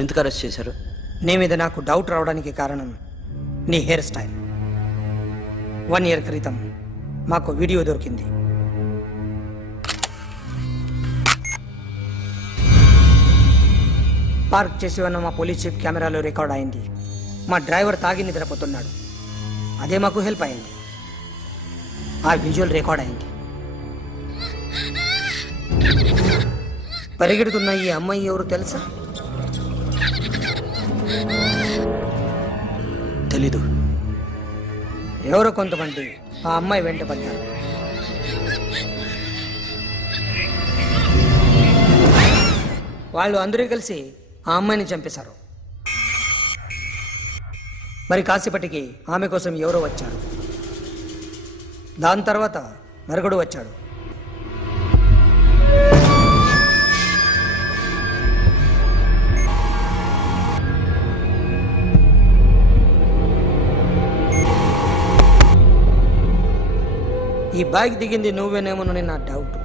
నన్ను ఎందుకు అరెస్ట్ చేశారు? నీ మీద నాకు డౌట్ రావడానికి కారణం నీ హెయిర్ స్టైల్. 1 year క్రితం మాకు వీడియో దొరికింది. పార్క్ చేసి ఉన్న మా పోలీస్ జీప్ కెమెరాలో రికార్డ్ అయింది. మా డ్రైవర్ తాగి నిద్రపోతున్నాడు. అదే మాకు హెల్ప్ అయింది. ఆ విజువల్ రికార్డ్ అయింది. పరిగెడుతున్న ఈ అమ్మాయి ఎవరు తెలుసా? తెలీదు. ఎవరో కొంతమంది ఆ అమ్మాయి వెంట పడ్డారు. వాళ్ళు అందరూ కలిసి ఆ అమ్మాయిని చంపేశారు. మరి కాసేపటికి ఆమె కోసం ఎవరో వచ్చారు. దాని తర్వాత మరొకడు వచ్చాడు. ఈ బ్యాగ్ దిగింది నువ్వేనేమోనని నా డౌట్.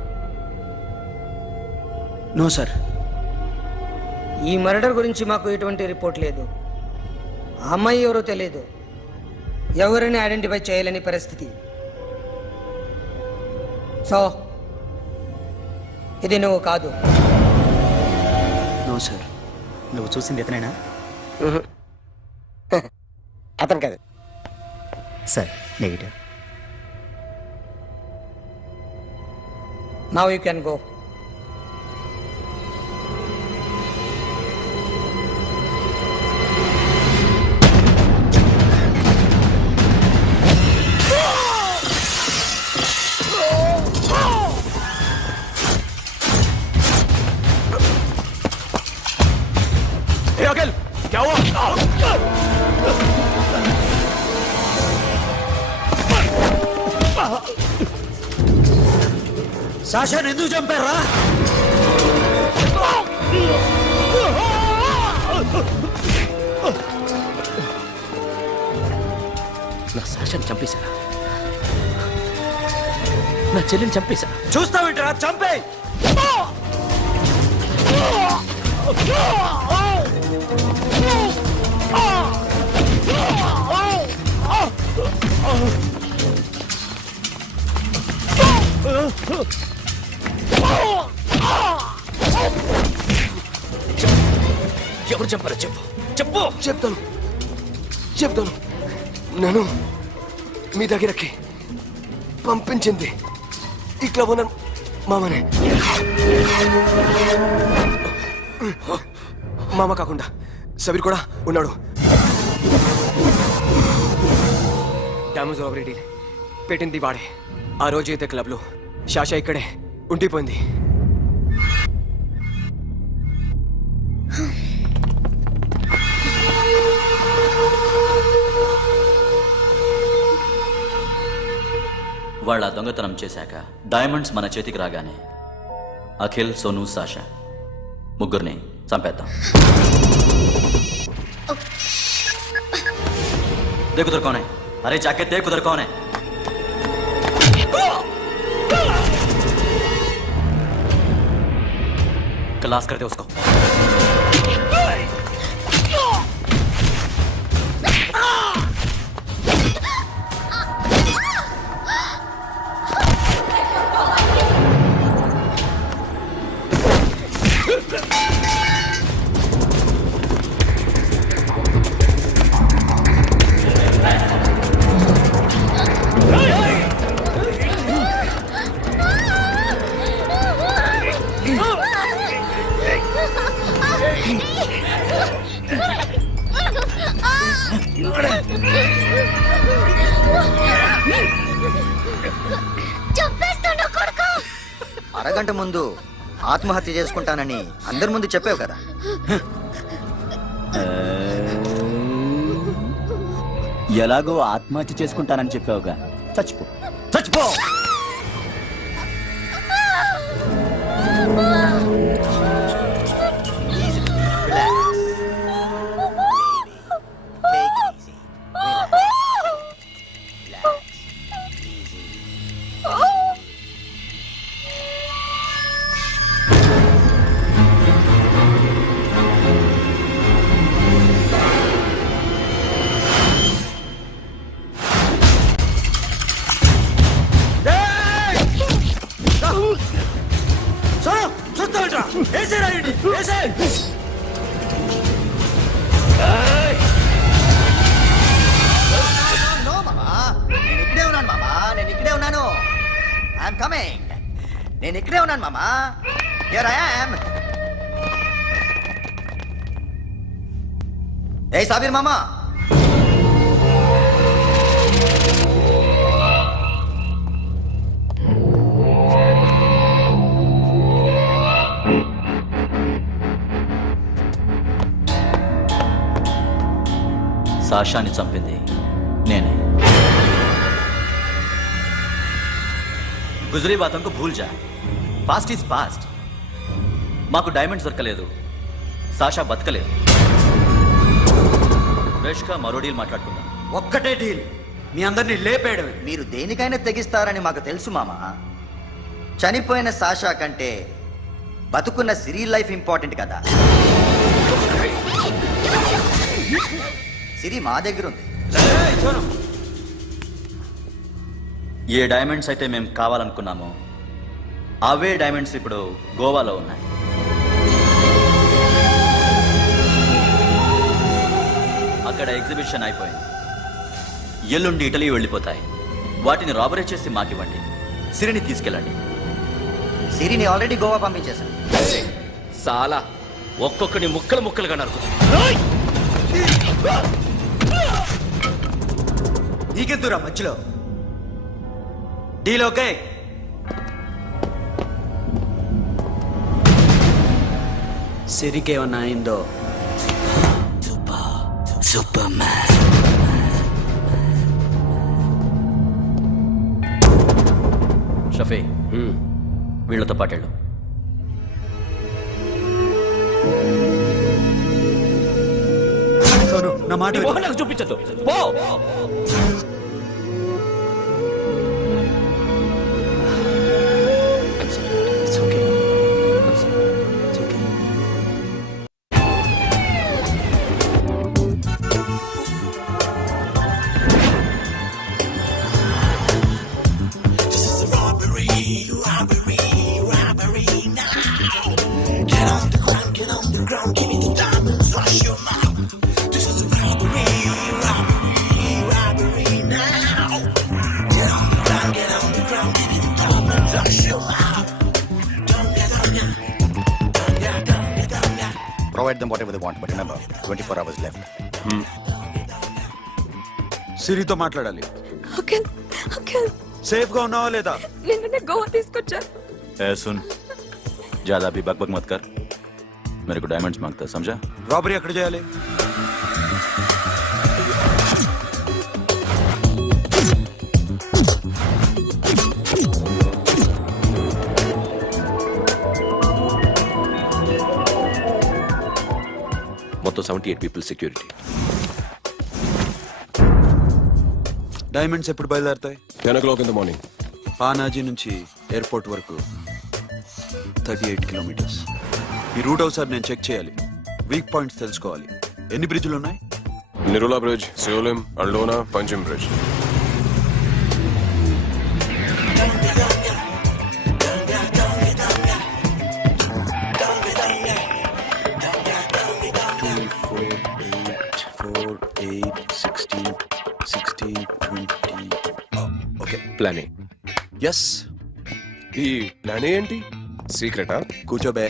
No sir. ఈ మర్డర్ గురించి మాకు ఎటువంటి రిపోర్ట్ లేదు. ఆ అమ్మాయి ఎవరో తెలియదు. ఎవరిని ఐడెంటిఫై చేయలేని పరిస్థితి. సో ఇది నువ్వు కాదు. No sir. నువ్వు చూసింది ఇతనేనా? అతను కాదు sir. Negative. Now you can go. क्या हुआ? సాషాని ఎందుకు చంపారా? నా సాషాని చంపేశారా? నా చెల్లిని చంపేశారా? చూస్తావేంట్రా? చంపే. ఎవరు చంపారో చెప్పు. చెప్పు. చెప్తాను. నేను మీ దగ్గరకి పంపించింది ఇట్లా ఉన్న మామనే. మామ కాకుండా సబీర్ కూడా ఉన్నాడు. డ్యామేజ్ ఆల్రెడీ పెట్టింది వాడే. ఆ రోజు అయితే క్లబ్లో షాషా ఇక్కడే ఉండిపోయింది. వాళ్ళ దొంగతనం చేశాక డైమండ్స్ మన చేతికి రాగానే అఖిల్, సోను, సాషా ముగ్గురిని చంపేద్దాం. देखो उधर कौन है? अरे जाके देख उधर कौन है? क्लास करते उसको. అరగంట ముందు ఆత్మహత్య చేసుకుంటానని అందరి ముందు చెప్పావు కదా. ఎలాగో ఆత్మహత్య చేసుకుంటానని చెప్పావుగా. చచ్చిపో. నేను ఇక్కడే ఉన్నాను మామా. Here I am. ఏ సాబీర్ మామా, సాషాని చంపింది నేనే. గుజరీ బాతంకు భూల్ జా, పాస్ట్ ఈజ్ పాస్ట్. మాకు డైమండ్స్ దొరకలేదు, సాషా బతకలేదు. ఫ్రెష్గా మరో డీల్ మాట్లాడుకుందాం. ఒక్కటే డీల్, మీ అందరినీ లేపేయడమే. మీరు దేనికైనా తెగిస్తారని మాకు తెలుసు మామా. చనిపోయిన సాషా కంటే బతుకున్న సిరి లైఫ్ ఇంపార్టెంట్ కదా. సిరి మా దగ్గర ఉంది. ఏ డైమండ్స్ అయితే మేము కావాలనుకున్నామో అవే డైమండ్స్ ఇప్పుడు గోవాలో ఉన్నాయి. అక్కడ ఎగ్జిబిషన్ అయిపోయింది. ఎల్లుండి ఇటలీ వెళ్ళిపోతాయి. వాటిని రాబరీ చేసి మాకివ్వండి. సిరిని తీసుకెళ్ళండి. సిరిని ఆల్రెడీ గోవా పంపించేశాను. సాలా ఒక్కొక్కని ముక్కలు ముక్కలుగా నరుకు. నీకెందురా మధ్యలో? Deal okay? సిరికేమన్నా అయిందో సూపర్ మ్యాన్. షఫీ, వీళ్ళతో పాటేళ్ళు. సోను, నా మాట విను. నాకు చూపించద్దు, పో. It's okay. It's okay. Provide them whatever they want, but remember, 24 hours left. సిరితో మాట్లాడాలి. అంకుల్ అంకుల్ సేఫ్ గా ఉన్నావా లేదా? నిన్న గోవా తీసుకొచ్చారు. ए सुन, ज्यादा भी बकबक मत कर. मेरे को डायमंड्स मांगता है, समझा? రాబరీ ఎక్కడ చేయాలి? మొత్తం 78 పీపుల్ సెక్యూరిటీ. డైమండ్స్ ఎప్పుడు బయలుదేరుతాయి? 10 o'clock in the morning. Panaji నుంచి ఎయిర్పోర్ట్ వరకు 38 కిలోమీటర్స్. ఈ రూట్ ఒకసారి నేను చెక్ చేయాలి. వీక్ పాయింట్స్ తెలుసుకోవాలి. ఎన్ని బ్రిడ్జ్లు ఉన్నాయి? Nirula Bridge, Seolim, Aldona, Panjim Bridge. Okay, plan A. Yes. ఈ ప్లాన్ ఏంటి? సీక్రెటా? కూర్చోబే.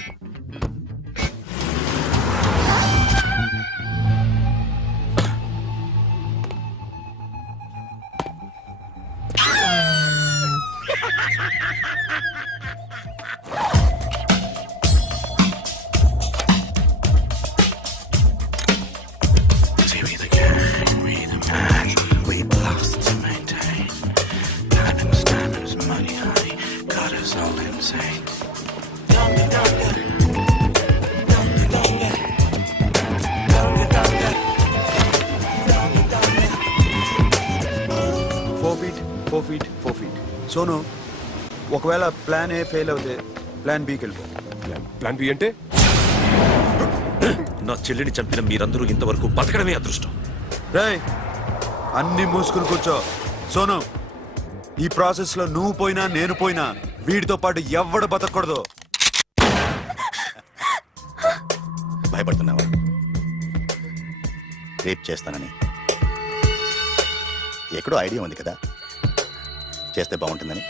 సోను, ఒకవేళ ప్లాన్ ఏ ఫెయిల్ అవుతే ప్లాన్ బికి వెళ్ళిపో. ప్లాన్ బి అంటే? నా చెల్లిని చంపిన మీరందరూ ఇంతవరకు బతకడమే అదృష్టం. రేయ్, అన్ని మూసుకుని కూర్చో. సోను, ఈ ప్రాసెస్ లో నువ్వు పోయినా నేను పోయినా వీడితో పాటు ఎవ్వడు బతకూడదు. భయపడుతున్నావా? రేప్ చేస్తానని ఎక్కడో ఐడియా ఉంది కదా, చేస్తే బాగుంటుందని.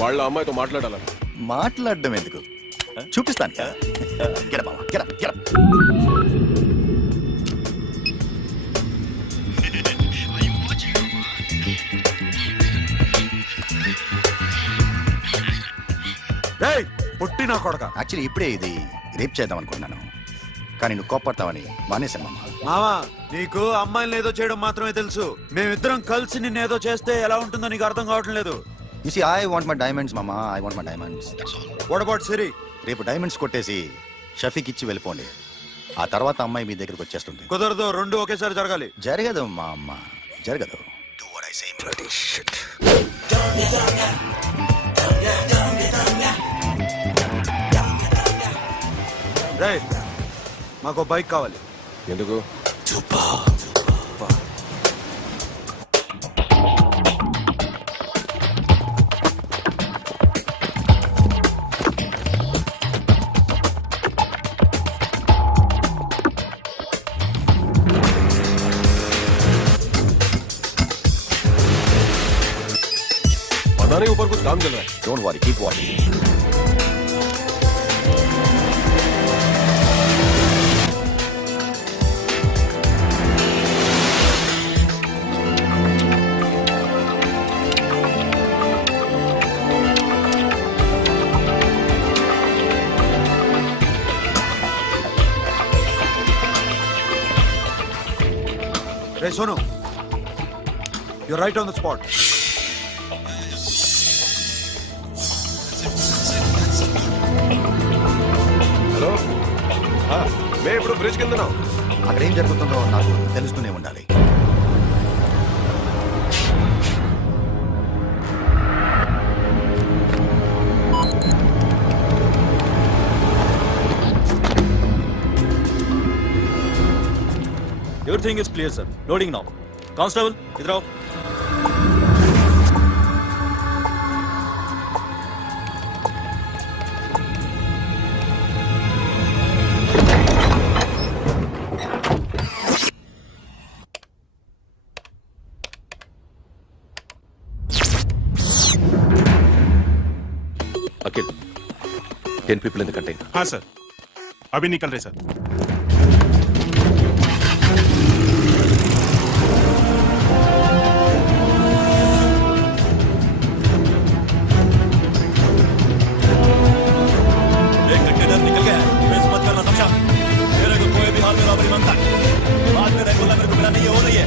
వాళ్ళ అమ్మాయితో మాట్లాడాలని. మాట్లాడడం ఎందుకు చూపిస్తాను. Get up, మామ. Get up, get up. పుట్టి నా కొడక. యాక్చువల్లీ ఇప్పుడే ఇది రేప్ చేద్దాం అనుకున్నాను, కానీ నువ్వు కోప్పడతావని మానేశాను మామ. మావా, నీకు అమ్మాయిని ఏదో చేయడం మాత్రమే తెలుసు. మేమిద్దరం కలిసి నిన్నేదో చేస్తే ఎలా ఉంటుందో నీకు అర్థం కావటం లేదు. You see, I want my diamonds, mama. I want my diamonds. What about Siri? రేపు డైమండ్స్ కొట్టేసి షఫీకి ఇచ్చి వెళ్ళిపోండి. ఆ తర్వాత అమ్మాయి మీ దగ్గరకు వచ్చేస్తుంది. కుదరదు, రెండు ఒకేసారి జరగాలి. జరగదు మా అమ్మ, జరగదు. Do what I say. Bloody shit. రేయ్, మాకు బైక్ కావాలి. ఎందుకు? पता नहीं ऊपर कुछ काम चल रहा है. Don't worry, keep watching. Ray Sonu, you're right on the spot. Hello, మేము ఇప్పుడు బ్రిడ్జ్ కింద ఉన్నాం. అక్కడ ఏం జరుగుతుందో నాకు తెలుస్తూనే ఉండాలి. Everything is clear, sir. Loading now. Constable, इधर आओ. Akhil, 10 people in the container. हाँ सर, अभी निकल रहे सर. एक कंटेनर निकल गया है. मिस मत करना, समझा? मेरे को कोई भी हाल में रॉबरी बनता है. बाद में रेगुलर मेरे को मिला नहीं हो रही है.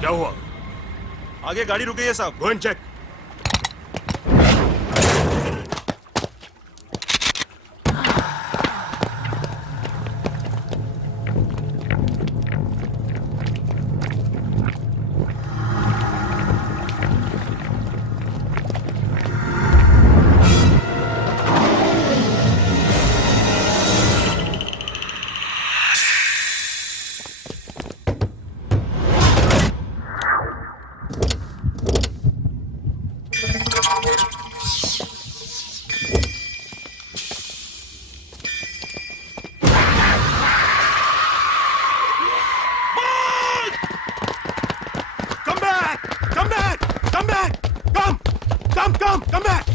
क्या हुआ? आगे गाड़ी रुक गई है साहब. Go and check. Come back!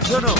it, Sono.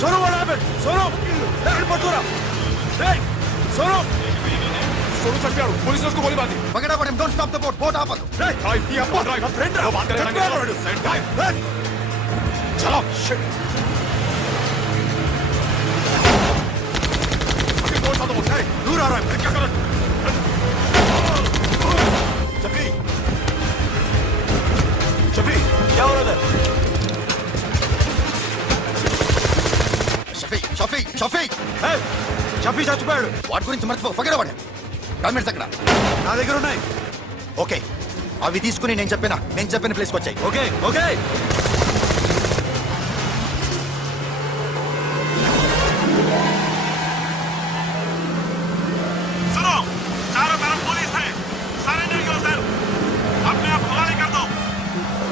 Sono, what happened? Sono! Hey, Patura! Hey! Sono! Sonu चढ़ पुलिस ने उसको गोली मार दी Forget about him. Don't stop the boat. Boat आपस. ड्राइव किया ड्राइव फ्रेंड वो बात करेंगे ड्राइव चलो शिट दूर आ रहा है फिर क्या करें शफी शफी क्या हो रहा है షఫీ షఫీ చచ్చిపోయాడు. వాటి గురించి మర్చిపో. Forget about him. డాక్యుమెంట్స్ ఎక్కడ? నా దగ్గర ఉన్నాయి. ఓకే, అవి తీసుకుని నేను చెప్పిన ప్లేస్కి వచ్చాయి. Okay okay. सुनो चारों तरफ पुलिस है सरेंडर योरसेल्फ अपने आप हवाले कर दो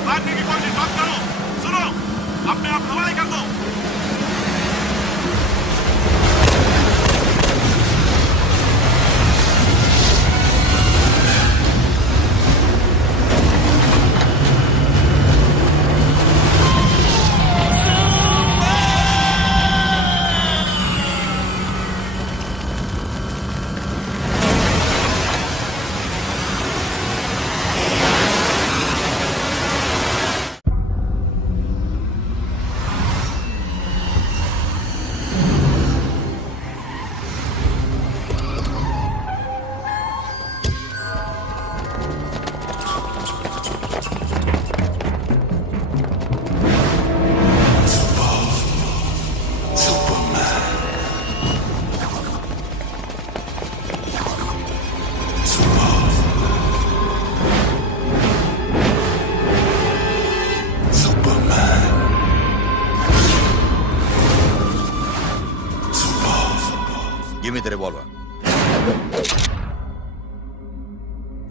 भागने की कोशिश मत करो सुनो अपने आप हवाले कर दो give me the revolver.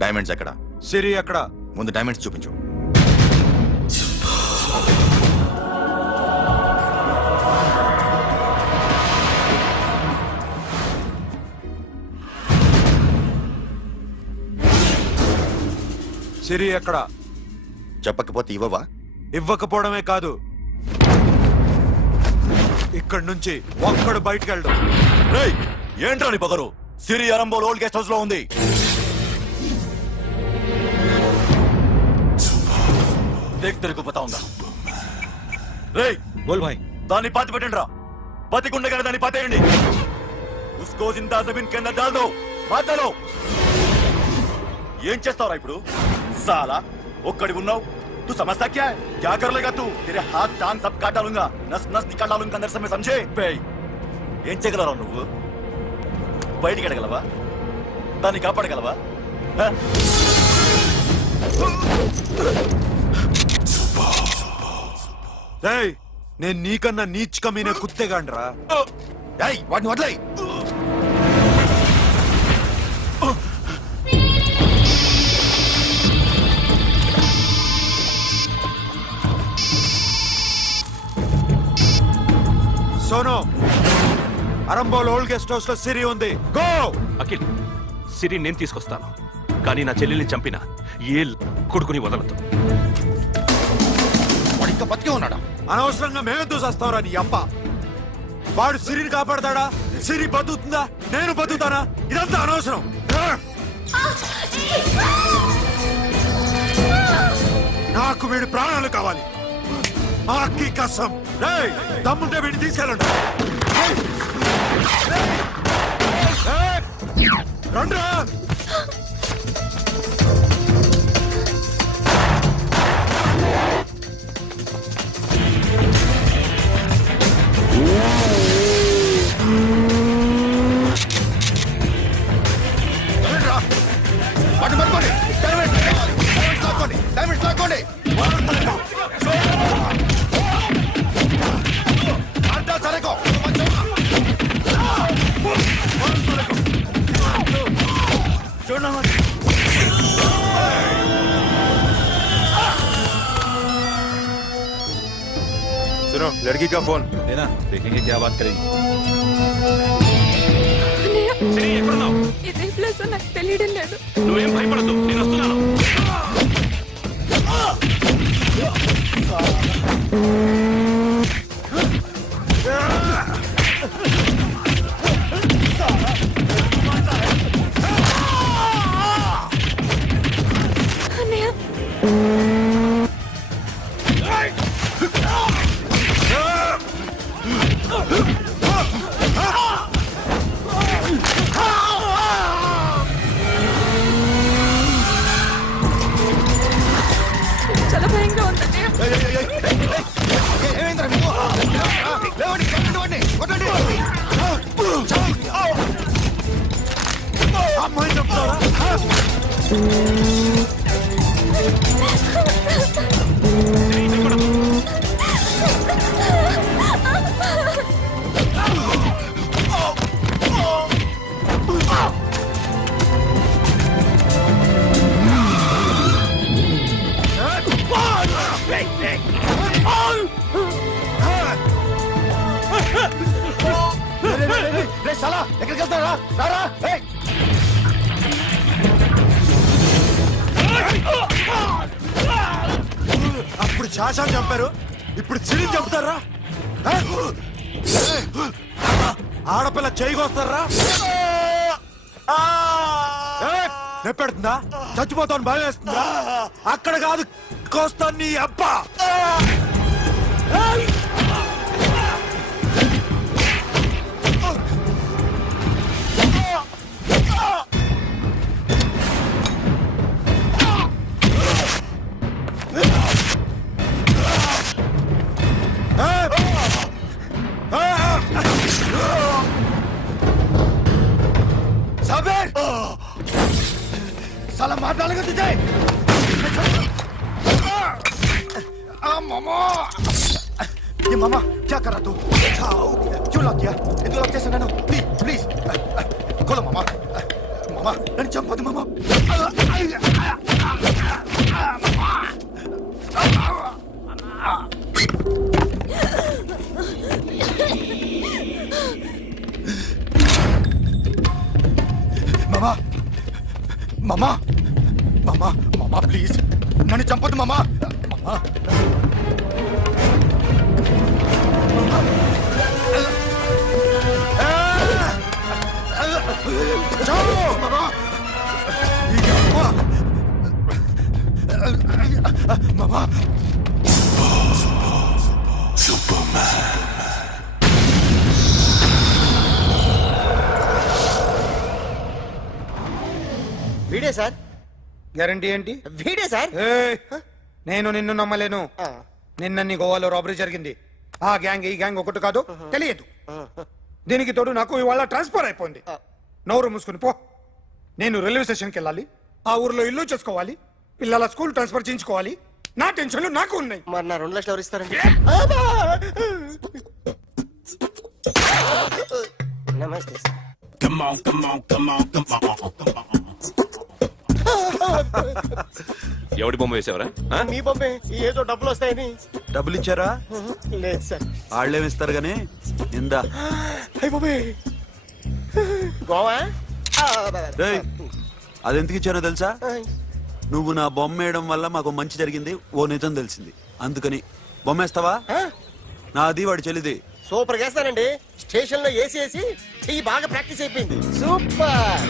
Diamonds ఎక్కడ? సిరి ఎక్కడ? ముందు డైమండ్స్ చూపించు. సిరి ఎక్కడ? చెప్పకపోతే ఇవ్వవా? ఇవ్వకపోవడమే కాదు, ఇక్కడి నుంచి ఒక్కడు బయటకు వెళ్ళడం. రేయ్ ఏంట్రా నీ పొగరు సిరి అరంబోల్ ఓల్డ్ గెస్ట్ హౌస్ లో ఉంది దేక్ తెరకు బతాਉਂగా రేయ్ బోల్ భాయ్. దాన్ని పాతి పెట్టండి రా బతికుండగానే దాన్ని పాతేయండి ఉస్కో జిందా జమీన్ కింద డాల్ దో మాటలో ఏం చేస్తావురా ఇప్పుడు సాలా ఒక్కడి ఉన్నావు तू समझता क्या है क्या कर लेगा तू तेरे हाथ टांग सब काट डालूंगा नस नस निकाल डालूंगा अंदर से मैं समझे बे ఏం చేయగలరా నువ్వు బయటికి వెళ్ళగలవా దాన్ని కాపాడగలవా నేను నీకన్నా నీచ్ కమీనే కుత్తేగాండ్రా. వాటిని వదిలేయ్. Sonu Arambol old guest house లో సిరి ఉంది. గో. అఖిల్ సిరి నేను తీసుకొస్తాను, కానీ నా చెల్లెల్ని చంపిన ఏ కొడుకుని వదలదు. వాడు ఇంకా బతికే ఉన్నాడా? అనవసరంగా మేమెందుకు చేస్తావురా నీ అప్ప? వాడు సిరిని కాపాడతాడా? సిరి బతుకుతుందా? నేను బతుకుతానా? ఇదంతా అనవసరం. నాకు వీడి ప్రాణాలు కావాలి. ఆకి కసం. రేయ్, దమ్ముంటే వీడిని తీసుకెళ్ళండి. రండ్రా. వాడిని పట్టుకోండి. డైమండ్స్ లాక్కోండి. డైమండ్స్ లాక్కోండి. అడ్డా సరేకో. सुनो लड़की का फोन लेना, देखेंगे क्या बात करेंगे. సిరి ఎక్కడున్నావు? ఇదే ప్లేస్ నాకు తెలియడం లేదు. నువ్వేం భయపడద్దు, నేను వస్తున్నాను. అన్నయ్య చాలా భయంగా ఉంది అన్నయ్య. ఏమైందిరా మీకు? లేవండి, కొట్టండి, కొట్టండి. అమ్మాయి చెప్తారా? రే సాలా, ఎక్కడికి వెళ్తారా? రారా. ఏయ్. అప్పుడు శాసా చంపారు, ఇప్పుడు సిరిని చంపుతారా? ఆడపిల్ల చేయకొస్తారా? నెప్పెడుతుందా? చచ్చిపోతాను భయం వేస్తుందా? అక్కడ కాదు, కోస్తాను నీ అబ్బా. साबिर, साला मार डालेगा तुझे. मामा, ये मामा क्या कर रहा तू? क्यों लॉक किया? ये तो लॉक कैसे ना? प्लीज प्लीज खोलो मामा. मामा नन्ను చంపొద్దు मामा. మామా మామా మామా మామా ప్లీజ్ నన్ను చంపొద్దు మామా. మామా మామా వీడే సార్. గ్యారంటీ ఏంటి? వీడే సార్. నేను నిన్ను నమ్మలేను. నిన్న గోవాలో రాబరీ జరిగింది. ఆ గ్యాంగ్ ఈ గ్యాంగ్ ఒకటి కాదు, తెలియదు. దీనికి తోడు నాకు ఇవాళ ట్రాన్స్ఫర్ అయిపోయింది. నోరు మూసుకుని పో. నేను రైల్వే స్టేషన్కి వెళ్ళాలి, ఆ ఊర్లో ఇల్లు చేసుకోవాలి, పిల్లల స్కూల్ ట్రాన్స్ఫర్ చేయించుకోవాలి. నా టెన్షన్లు నాకు ఉన్నాయి. మరి నా 2 లక్షలు ఎవరు ఇస్తారండి? నమస్తే సార్. ఎవడి బొమ్మ వేసావరా? మీ బొమ్మే, ఏదో డబ్బులు వస్తాయని. డబ్బులు ఇచ్చారా? లేదు సార్. వాళ్ళేమిస్తారు గానీ ఇందా అయ్య బాబాయ్ గోవా రేయ్, అది ఎందుకు ఇచ్చానో తెలుసా? నువ్వు నా బొమ్మ వేయడం వల్ల మాకు మంచి జరిగింది, ఓ నిజం తెలిసింది. అందుకని బొమ్మేస్తావా? నాది వాడి చెల్లిది. సూపర్ చేస్తానండి. స్టేషన్ లో ఏసీ చెయ్యి బాగా ప్రాక్టీస్ అయిపోయింది. సూపర్.